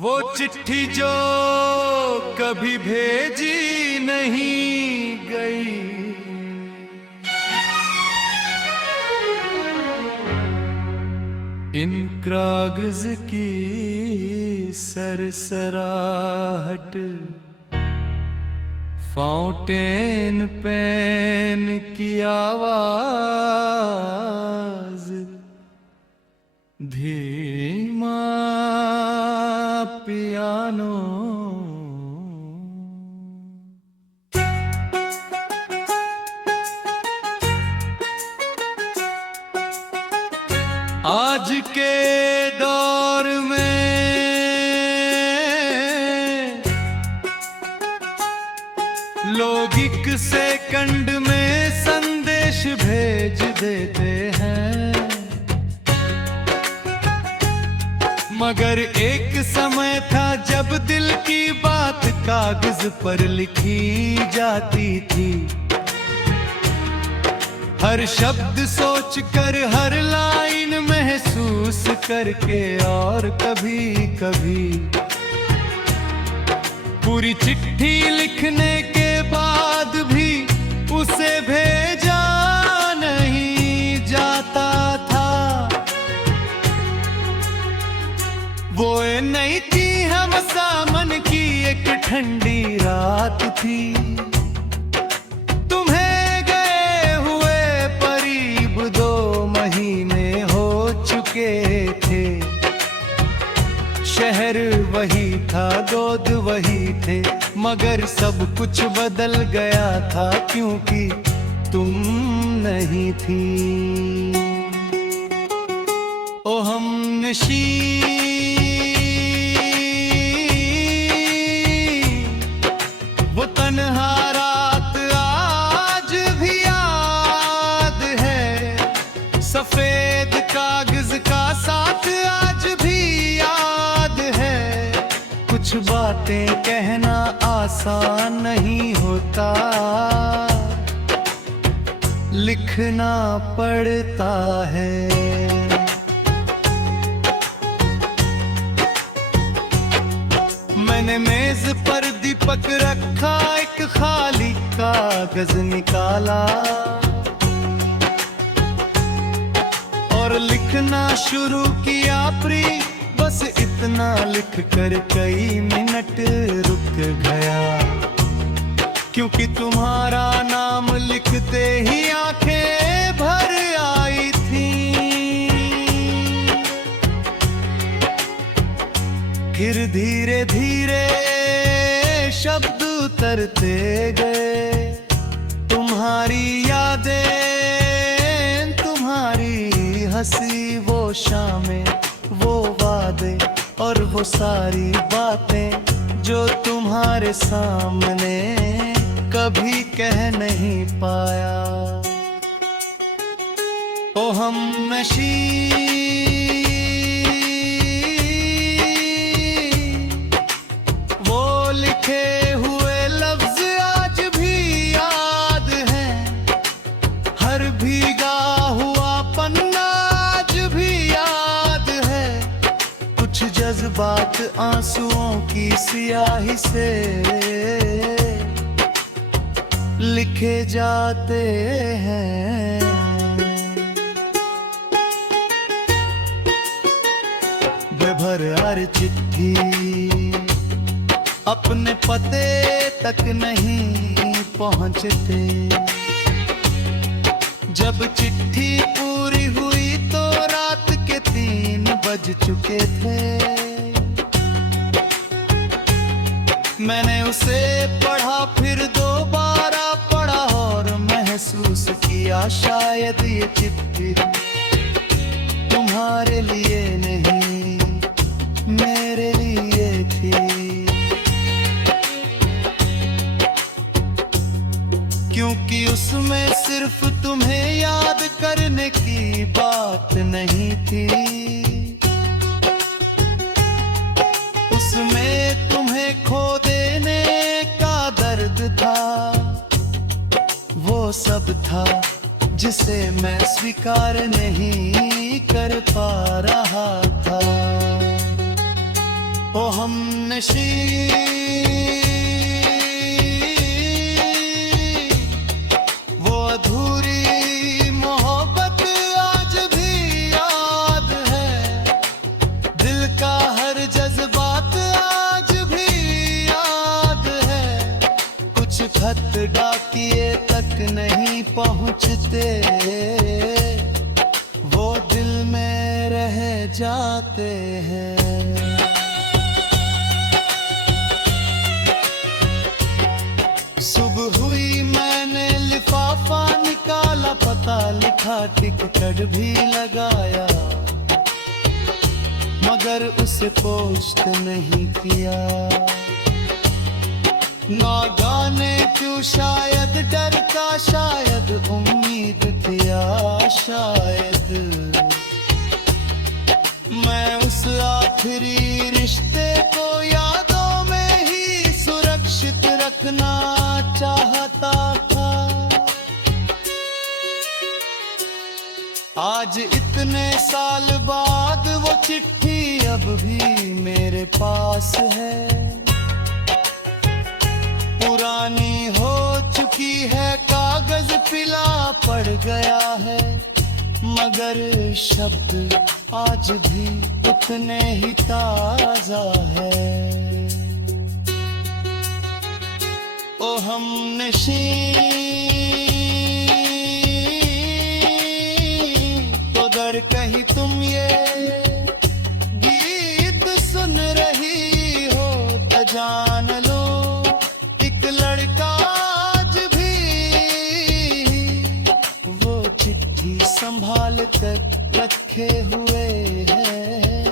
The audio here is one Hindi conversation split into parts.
वो चिट्ठी जो कभी भेजी नहीं गई, इन कागज की सरसराहट, फाउंटेन पेन की आवाज, धीमा पियानो, आज के दौर में लोग एक सेकंड में संदेश भेज देते हैं, मगर एक समय था जब दिल की बात कागज पर लिखी जाती थी। हर शब्द सोच कर, हर लाइन महसूस करके, और कभी कभी पूरी चिट्ठी लिखने के बाद भी उसे भेजा नहीं जाता था। वो नहीं थी हम सामन की एक ठंडी रात थी, तुम्हें गए हुए करीब 2 महीने हो चुके थे। शहर वही था, गोद वही थे, मगर सब कुछ बदल गया था क्योंकि तुम नहीं थी। ओ हमनशी वो तन्हा रात आज भी याद है, सफेद कागज का साथ आज भी याद है। कुछ बातें कहना आसान नहीं होता, लिखना पड़ता है। मैंने मेज पर दीपक रखा, एक खाली कागज निकाला और लिखना शुरू किया प्री। बस इतना लिख कर कई मिनट रुक गया, क्योंकि तुम्हारा नाम लिखते ही आंखें भर आई थी। फिर धीरे धीरे शब्द उतरते गए, तुम्हारी यादें, तुम्हारी हंसी, वो शामें, वो वादे और वो सारी बातें जो तुम्हारे सामने कभी कह नहीं पाया। ओ हमनशी वो लिखे हुए लफ्ज आज भी याद हैं, हर भीगा हुआ पन्ना आज भी याद है। कुछ जज्बात आंसुओं की स्याही से लिखे जाते हैं। बेभर हर चिट्ठी अपने पते तक नहीं पहुंचते। जब चिट्ठी पूरी हुई तो रात के 3 बज चुके थे। मैंने उसे पढ़ा, फिर दोबारा पढ़ा और महसूस किया शायद ये चिट्ठी तुम्हारे लिए नहीं, मेरे लिए थी। क्योंकि उसमें सिर्फ तुम्हें याद करने की बात नहीं थी, उसमें तुम्हें खो देने का दर्द था। वो सब था जिसे मैं स्वीकार नहीं कर पा रहा था। ओ हमनशी वो अधूरी मोहब्बत आज भी याद है, दिल का हर जज्बात आज भी याद है। कुछ खत डाकिए तक नहीं पहुंचते, वो दिल में रह जाते हैं। सुबह हुई मैंने लिफाफा निकाला, पता लिखा, टिकट भी लगाया, मगर उसे पोस्ट नहीं किया। ना जाने क्यों, शायद डर का, शायद उम्मीद थी, शायद मैं उस आखिरी रिश्ते को यादों में ही सुरक्षित रखना चाहता था। आज इतने साल बाद वो चिट्ठी अब भी मेरे पास है, पुरानी हो चुकी है, कागज पीला पड़ गया है, मगर शब्द आज भी उतने ही ताजा है। ओ हमनशी तो दर कहीं तुम ये गीत सुन रही हो तो जान लो, एक लड़का आज भी वो चिट्ठी संभाल कर रखे हुए है,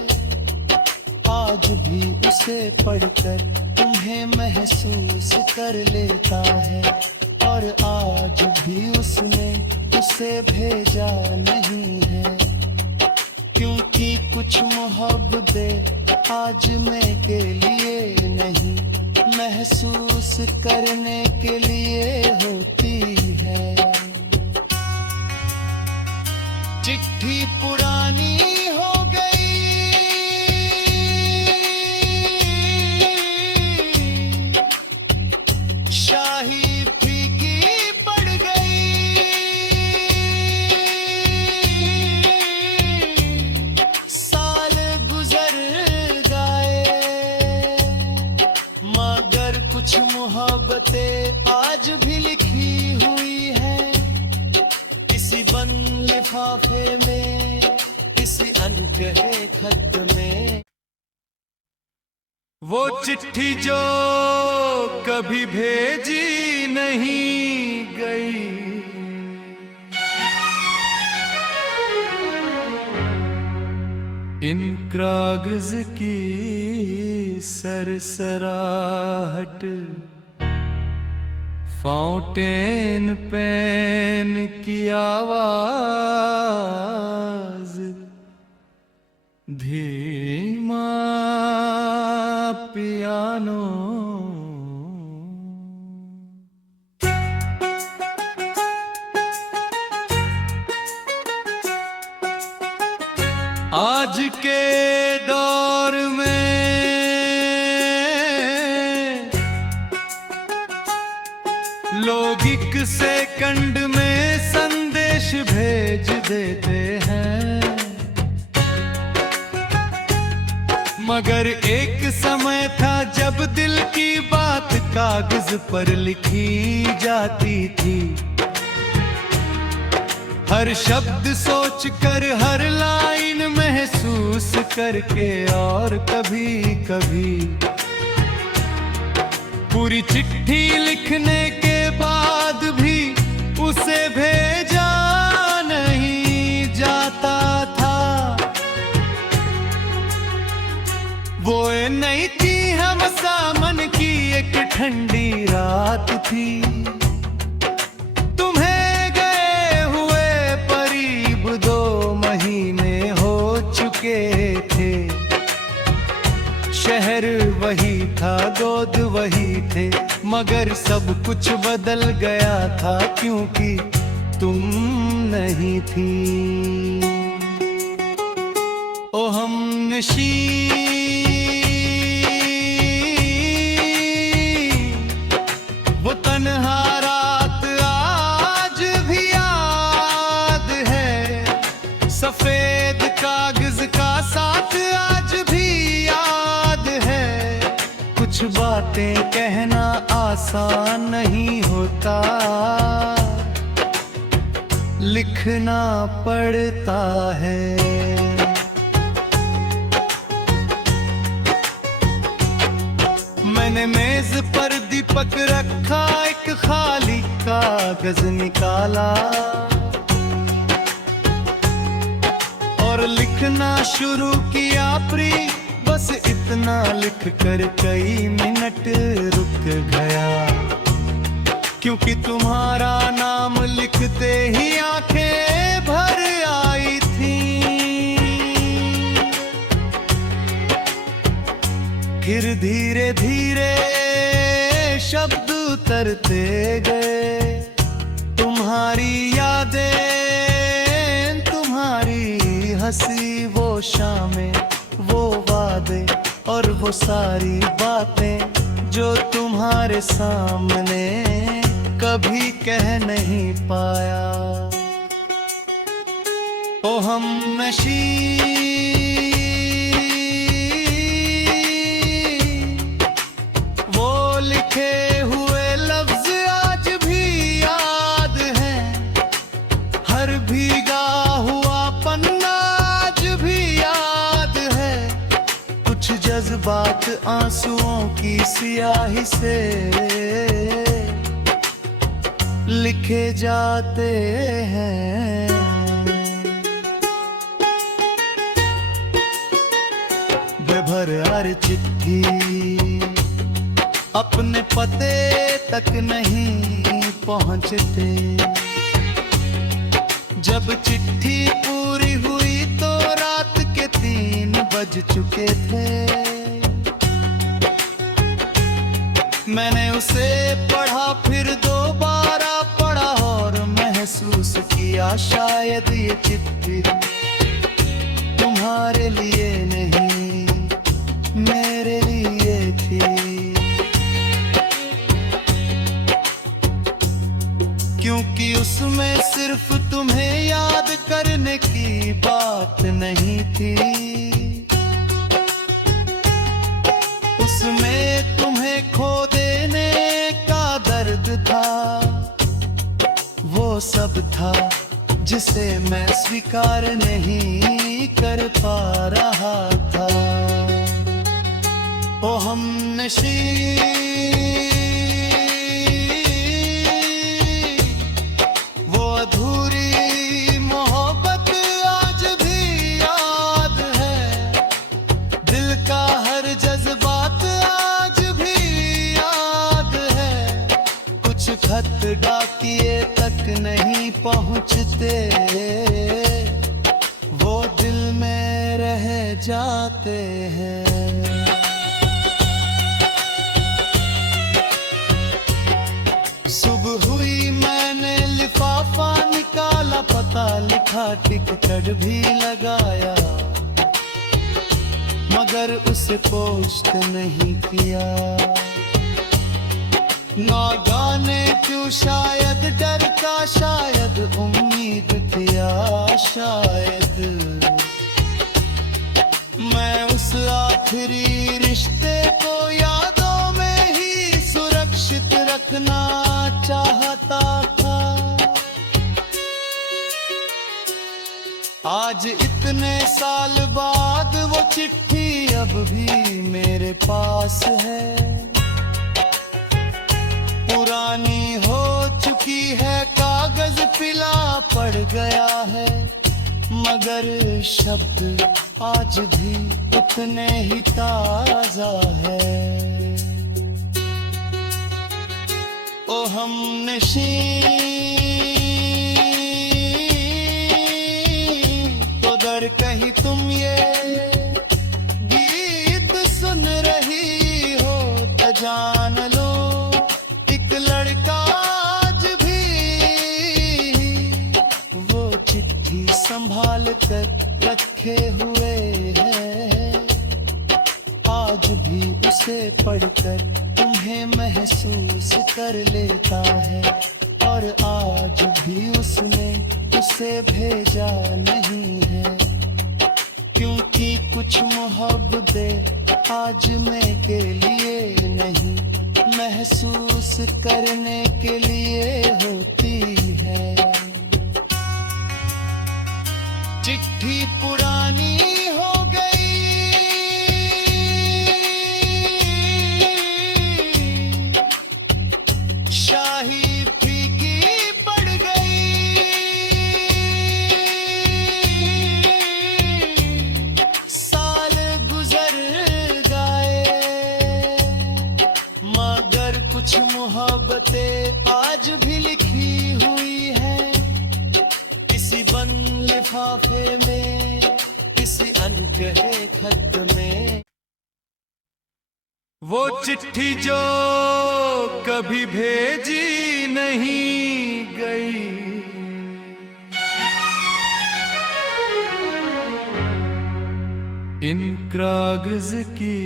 आज भी उसे पढ़कर तुम्हें महसूस कर लेता है, और आज भी उसने उसे भेजा नहीं है, क्योंकि कुछ मोहब्बतें आज मैं के लिए नहीं, महसूस करने के लिए होती है। चिट्ठी पुरानी हो गई, शाही फीकी पड़ गई, साल गुजर गए, मगर कुछ मोहब्बतें आज भी लिखी हुई है, किसी बंद लिफाफे में, किसी अनकहे खत में। वो चिट्ठी जो कभी भेजी नहीं गई, इन कागज की सरसराहट, फाउंटेन पेन की आवाज, धीमा पियानो, आज के दौर में लोग एक सेकंड में संदेश भेज देते हैं, मगर एक समय था जब दिल की बात कागज पर लिखी जाती थी, हर शब्द सोच कर, हर लाइन महसूस करके, और कभी कभी पूरी चिट्ठी लिखने के बाद भी उसे भेजा नहीं जाता था। वो नहीं थी हम सामन की एक ठंडी रात थी, तुम्हें गए हुए करीब 2 महीने हो चुके थे, शहर वही था, गोद वही थे, मगर सब कुछ बदल गया था, क्योंकि तुम नहीं थी। ओ हमनशी आसान नहीं होता, लिखना पड़ता है। मैंने मेज पर दीपक रखा, एक खाली कागज निकाला और लिखना शुरू किया प्री। बस इतना लिख कर कई मिनट रुक गया, क्योंकि तुम्हारा नाम लिखते ही आंखें भर आई थी। फिर धीरे धीरे शब्द उतरते गए, तुम्हारी यादें, तुम्हारी हंसी, वो शामें, वो वादे और वो सारी बातें जो तुम्हारे सामने कभी कह नहीं पाया। ओ हम नशी वो लिखे हुए लफ्ज आज भी याद हैं, हर भीगा हुआ पन्ना आज भी याद है। कुछ जज्बात आंसुओं की स्याही से लिखे जाते हैं। बेभर हर चिट्ठी अपने पते तक नहीं पहुंचते। जब चिट्ठी पूरी हुई तो रात के 3 बज चुके थे। मैंने उसे पढ़ा, फिर दोबारा पढ़ा और महसूस किया शायद ये चिट्ठी तुम्हारे लिए नहीं, मेरे लिए थी। क्योंकि उसमें सिर्फ तुम्हें याद करने की बात नहीं थी, उसमें तुम्हें खो देने का दर्द था। वो सब था जिसे मैं स्वीकार नहीं कर पा रहा था। ओ हम नशी वो अधूरी मोहब्बत आज भी याद है, दिल का हर जज्बात आज भी याद है। कुछ खत डाकिए तक नहीं पहुंचते, वो दिल में रह जाते हैं। सुबह हुई मैंने लिफाफा निकाला, पता लिखा, टिकट भी लगाया, मगर उसे पोस्ट नहीं किया। ना जाने क्यों, शायद डर का, शायद उम्मीद किया, शायद मैं उस आखिरी रिश्ते को यादों में ही सुरक्षित रखना चाहता था। आज इतने साल बाद वो चिट्ठी अब भी मेरे पास है। पुरानी हो चुकी है, कागज पीला पड़ गया है, मगर शब्द आज भी उतने ही ताजा है। ओ हम नशी तो डर कहीं तुम ये गीत सुन रही हो तो जान लो, एक लड़का आज भी वो चिट्ठी संभाल कर रखे हुए है। आज भी उसे पढ़कर तुम्हें महसूस कर लेता है, और आज भी उसने उसे भेजा नहीं है। क्योंकि कुछ मोहब्बतें आज मैं के लिए नहीं, महसूस करने के लिए होती है। चिट्ठी पुरानी हो गई, शाही फीकी पड़ गई, साल गुजर गए, मगर कुछ मोहब्बतें आज भी लिखी हुई है किसी बंद लिफाफे में, किसी अनकहे खत में। वो चिट्ठी जो कभी भेजी नहीं गई, इन कागज की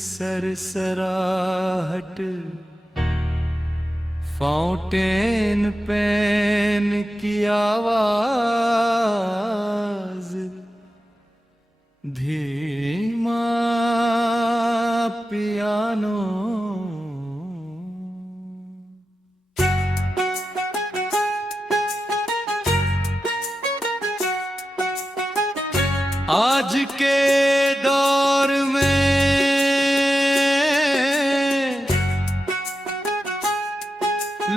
सरसराहट, फाउंटेन पेन की आवाज, धीमा पियानो, आज के दौर में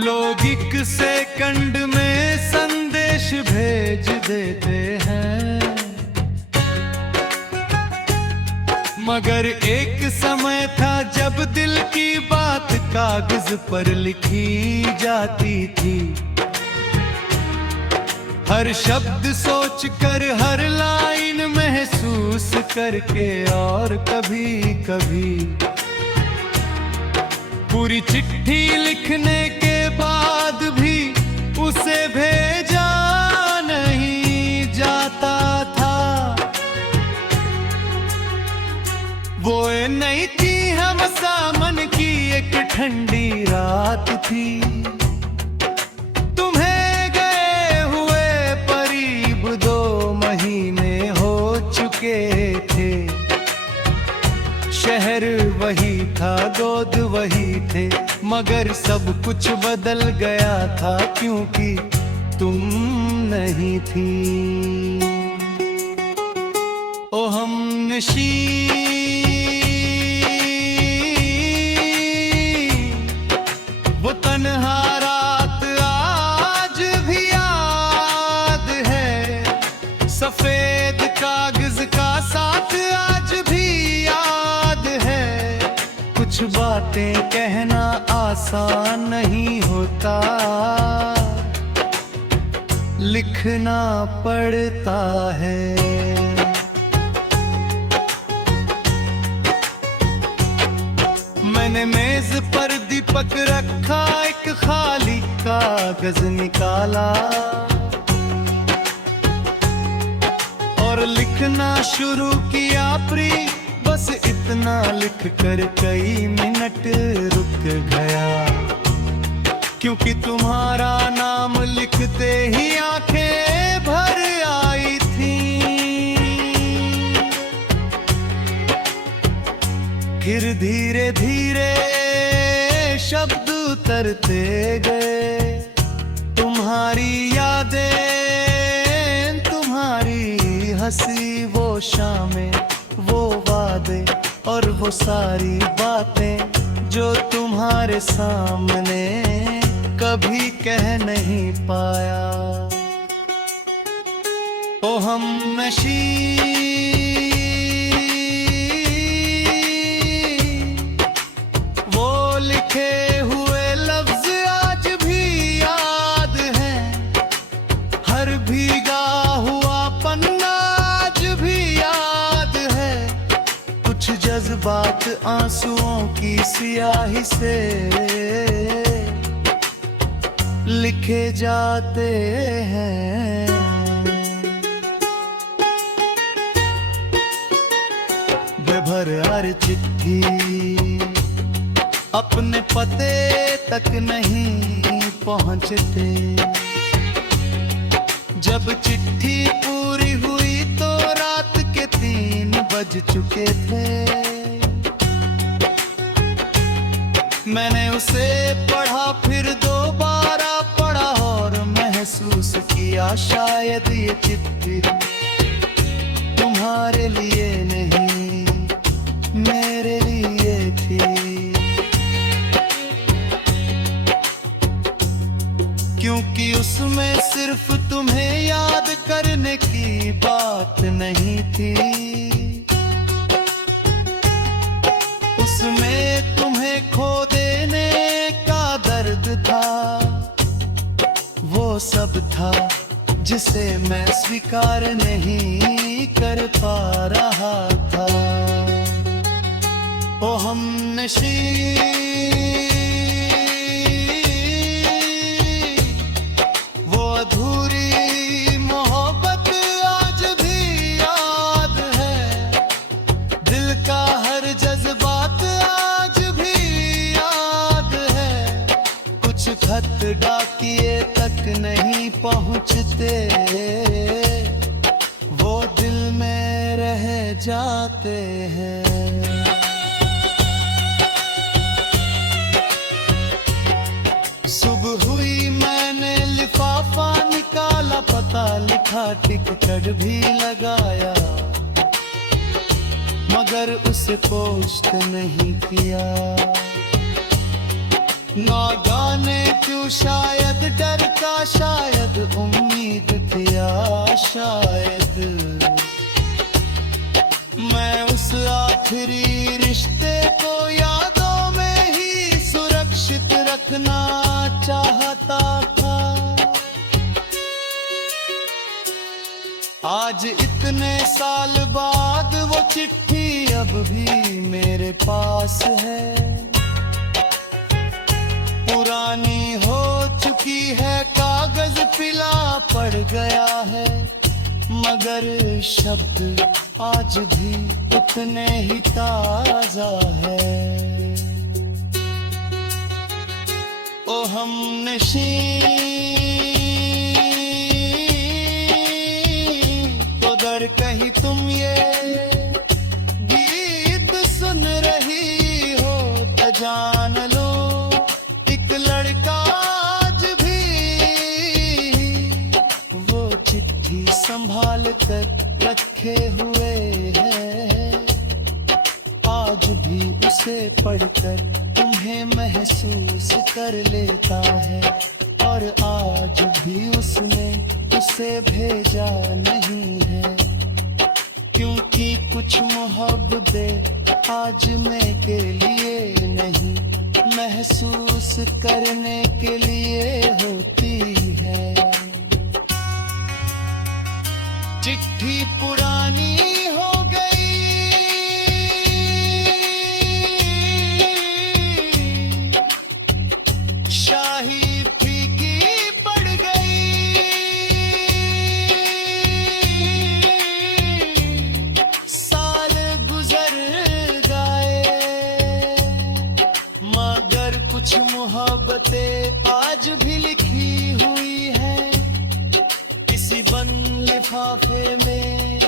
लोग एक सेकंड में संदेश भेज देते हैं, मगर एक समय था जब दिल की बात कागज पर लिखी जाती थी। हर शब्द सोच कर, हर लाइन महसूस करके, और कभी कभी पूरी चिट्ठी लिखने के बाद भी उसे भेजा नहीं जाता था। वो नहीं थी हम सामन की एक ठंडी रात थी, तुम्हें गए हुए करीब 2 महीने हो चुके थे। शहर वही था, गोद वही थे, मगर सब कुछ बदल गया था क्योंकि तुम नहीं थी। ओ हमनशी वो तन्हा रात आज भी याद है, सफेद कागज का साथ आज भी याद है। कुछ बातें कहना आसान नहीं होता, लिखना पड़ता है। मैंने मेज पर दीपक रखा, एक खाली कागज निकाला और लिखना शुरू किया प्री। बस इतना लिख कर कई मिनट रुक गया, क्योंकि तुम्हारा नाम लिखते ही आंखें भर आई थी। फिर धीरे धीरे शब्द उतरते गए, तुम्हारी यादें, तुम्हारी हंसी, वो शामें, वो वादे और वो सारी बातें जो तुम्हारे सामने कभी कह नहीं पाया। ओ हमनशी वो लिखे हुए लफ्ज आज भी याद हैं, हर भीगा हुआ पन्ना आज भी याद है। कुछ जज्बात आंसुओं की स्याही से लिखे जाते हैं। बेभर हर चिट्ठी अपने पते तक नहीं पहुंचते। जब चिट्ठी पूरी हुई तो रात के 3 बज चुके थे। मैंने उसे पढ़ा, फिर दोबारा पढ़ा और महसूस किया शायद ये चिट्ठी तुम्हारे लिए नहीं मेरे लिए थी। क्योंकि उसमें सिर्फ तुम्हें याद करने की बात नहीं थी, उसमें तुम्हें खो देने का दर्द था। वो सब था जिसे मैं स्वीकार नहीं कर पा रहा था। ओ हमनशी खत डाकिए तक नहीं पहुँचते, वो दिल में रह जाते हैं। सुबह हुई मैंने लिफाफा निकाला, पता लिखा, टिकट भी लगाया, मगर उसे पोस्ट नहीं किया। ना जाने क्यों, शायद डर का, शायद उम्मीद थी, या शायद मैं उस आखिरी रिश्ते को यादों में ही सुरक्षित रखना चाहता था। आज इतने साल बाद वो चिट्ठी अब भी मेरे पास है। पुरानी हो चुकी है, कागज पीला पड़ गया है, मगर शब्द आज भी उतने ही ताजा है। ओ हमनशी तो दर कहीं तुम ये गीत सुन रही हो तो जान लो, लड़का आज भी वो चिट्ठी संभाल कर रखे हुए है। आज भी उसे पढ़कर तुम्हें महसूस कर लेता है, और आज भी उसने उसे भेजा नहीं है। क्योंकि कुछ मोहब्बतें आज मैं के लिए नहीं, महसूस करने के लिए होती है। चिट्ठी पुरानी हो गई, शाही फीकी पड़ गई, साल गुजर गए, मगर कुछ मोहब्बतें आज भी लिखी हुई है, किसी बंद लिफाफे में,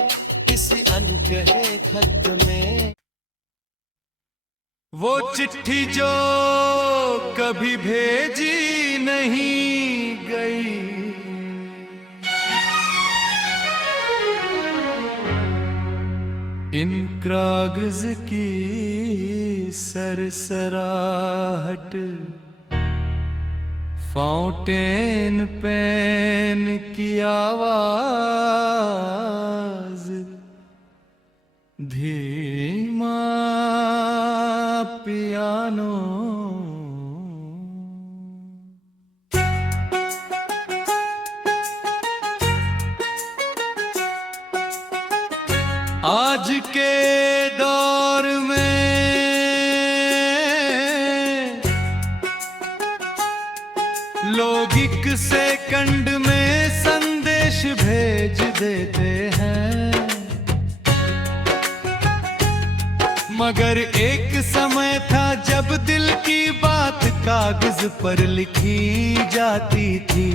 किसी अनकहे खत में। वो चिट्ठी जो कभी भेजी नहीं गई, इन कागज की सरसराहट, फाउंटेन पेन की आवाज, धीमा पियानो, आज के दौर में लोग एक सेकंड में संदेश भेज देते हैं, मगर एक समय था जब दिल की बात कागज पर लिखी जाती थी।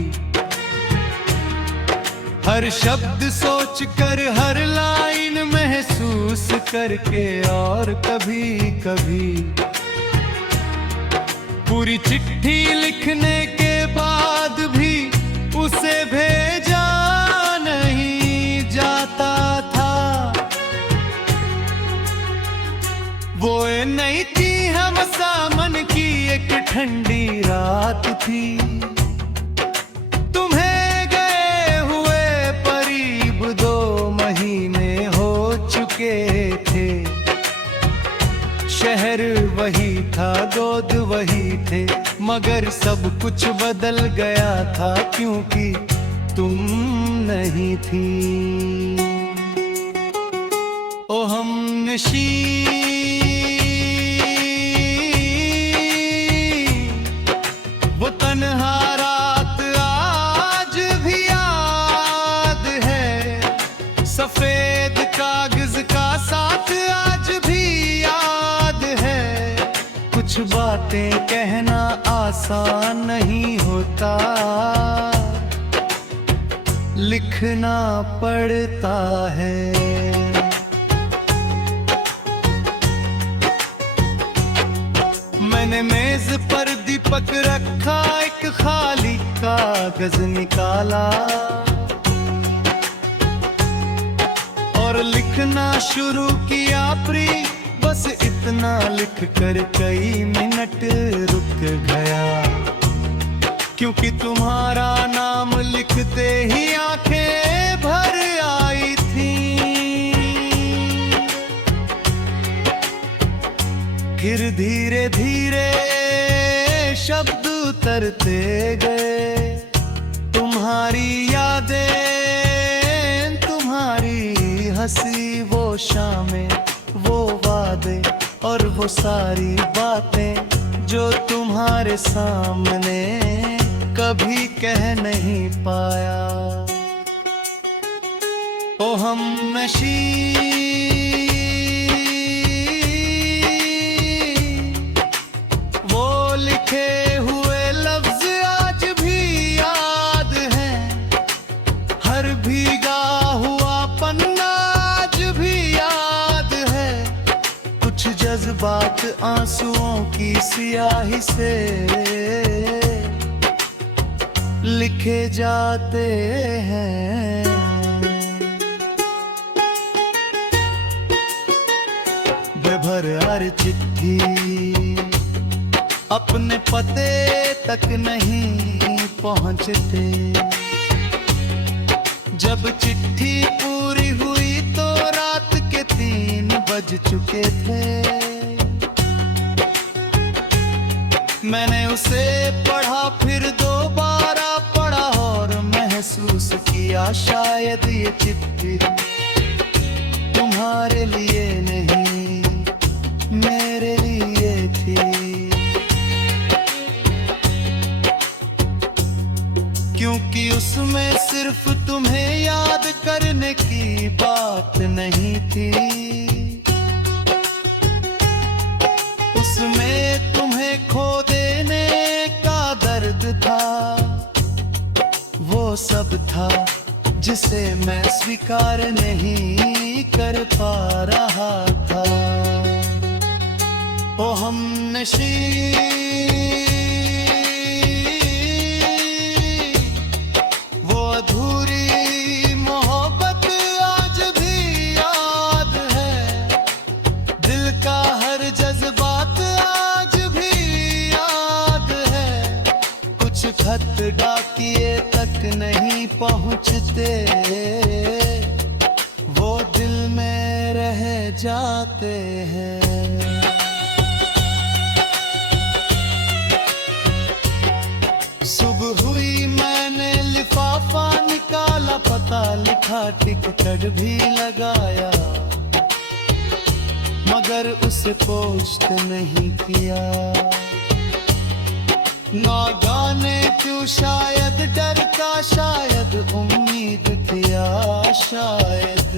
हर शब्द सोच कर, हर लाइन महसूस करके, और कभी कभी पूरी चिट्ठी लिखने के बाद भी उसे भेजा नहीं जाता था। वो नहीं थी हम सामन की एक ठंडी रात थी। तुम्हें गए हुए करीब 2 महीने हो चुके थे। शहर वही था, गोद वही थे, मगर सब कुछ बदल गया था क्योंकि तुम नहीं थी। ओ हमनशी वो तन्हा रात आज भी याद है। सफेद कागज का साथ आज भी याद है। कुछ बातें कहना आसान नहीं होता, लिखना पड़ता है। मैंने मेज पर दीपक रखा, एक खाली कागज निकाला और लिखना शुरू किया प्री। बस इतना लिख कर कई मिनट रुक गया, क्योंकि तुम्हारा नाम लिखते ही आंखें भर आई थी। फिर धीरे धीरे शब्द उतरते गए। तुम्हारी यादें, तुम्हारी हंसी, वो शामें, वो वादे और वो सारी बातें जो तुम्हारे सामने कभी कह नहीं पाया। ओ हमनशी वो लिखे हुए लफ्ज आज भी याद हैं। हर भीगा हुआ पन्ना आज भी याद है। कुछ जज्बात आंसुओं की स्याही से लिखे जाते हैं। बेभर हर चिट्ठी अपने पते तक नहीं पहुंचते। जब चिट्ठी पूरी हुई तो रात के 3 बज चुके थे। मैंने उसे पढ़ा, फिर दोबारा पढ़ा और महसूस किया शायद ये चिट्ठी तुम्हारे लिए नहीं, मेरे लिए थी। क्योंकि उसमें सिर्फ तुम्हें याद करने की बात नहीं थी, उसमें तुम्हें खो देने का दर्द था। वो सब था जिसे मैं स्वीकार नहीं कर पा रहा था। ओ हमनशी वो अधूरी मोहब्बत आज भी याद है। दिल का हर जज्बात आज भी याद है। कुछ खत डाकिए तक नहीं पहुंचते, वो दिल में रह जाते हैं। सुबह हुई, मैंने लिफाफा निकाला, पता लिखा, टिकट भी लगाया, मगर उसे पोस्ट नहीं किया। ना जाने क्यों, शायद डर का, शायद उम्मीद थी, शायद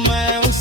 मैं उस